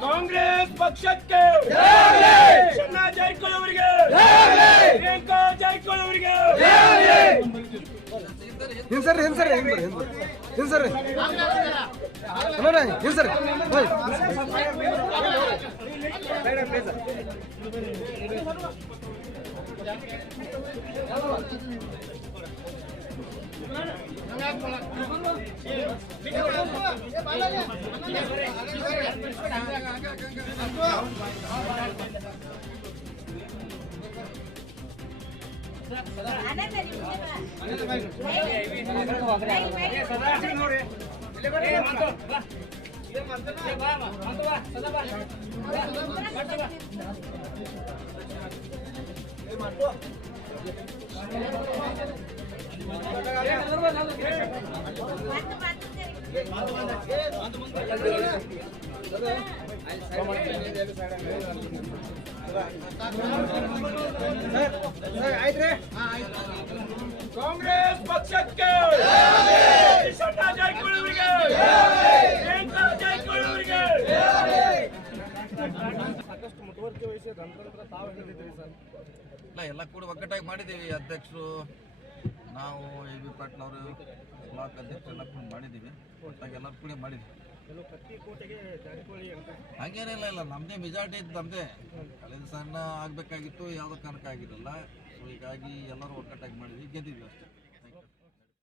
ಕಾಂಗ್ರೆಸ್ ಪಕ್ಷಕ್ಕೆ ಪ್ರಿಯಾಂಕಾ ಜಾರಕಿಹೊಳಿಯವರಿಗೆ ಹಿಂಸರ್ರಿ ಹಿಂಸರ್ರಿ ಹಿಂಸರ್ರಿ ಹಿಂಸರ್ರಿ ಹಲೋ ರೀ ಹಿಂಸರ್ರಿ ಹೋಯ್ ಅನಂತ ನಿಮಿಷ ಮಾತು ಕಾಂಗ್ರೆಸ್ ಪಕ್ಷಕ್ಕೆ ಚೆನ್ನ ತಾವು ಪ್ರಿಯಾಂಕಾ ಸರ್? ಇಲ್ಲ ಎಲ್ಲ ಕೂಡ ಒಗ್ಗಟ್ಟಾಗಿ ಮಾಡಿದ್ದೀವಿ ಅಧ್ಯಕ್ಷರು. ನಾವು ಎ ಬಿ ಪಾಟೀಲ್ ಅವರು ಬ್ಲಾಕ್ ಅಧ್ಯಕ್ಷ ಎಲ್ಲ ಕೂಡ ಮಾಡಿದ್ದೀವಿ. ಒಟ್ಟಾಗಿ ಎಲ್ಲರೂ ಕೂಡ ಮಾಡಿದ್ದೀವಿ. ಹಂಗೇನಿಲ್ಲ ಇಲ್ಲ ನಮ್ಮದೇ ಮೆಜಾರಿಟಿ ಇತ್ತು ನಮ್ಮದೇ ಕಳೆದ ಸಣ್ಣ ಆಗಬೇಕಾಗಿತ್ತು ಯಾವುದೋ ಕಾರಣಕ್ಕಾಗಿರಲ್ಲ. ಸೊ ಹೀಗಾಗಿ ಎಲ್ಲರೂ ಒಗ್ಗಟ್ಟಾಗಿ ಮಾಡಿದ್ವಿ ಗೆದ್ದಿದ್ವಿ ಅಷ್ಟೇ.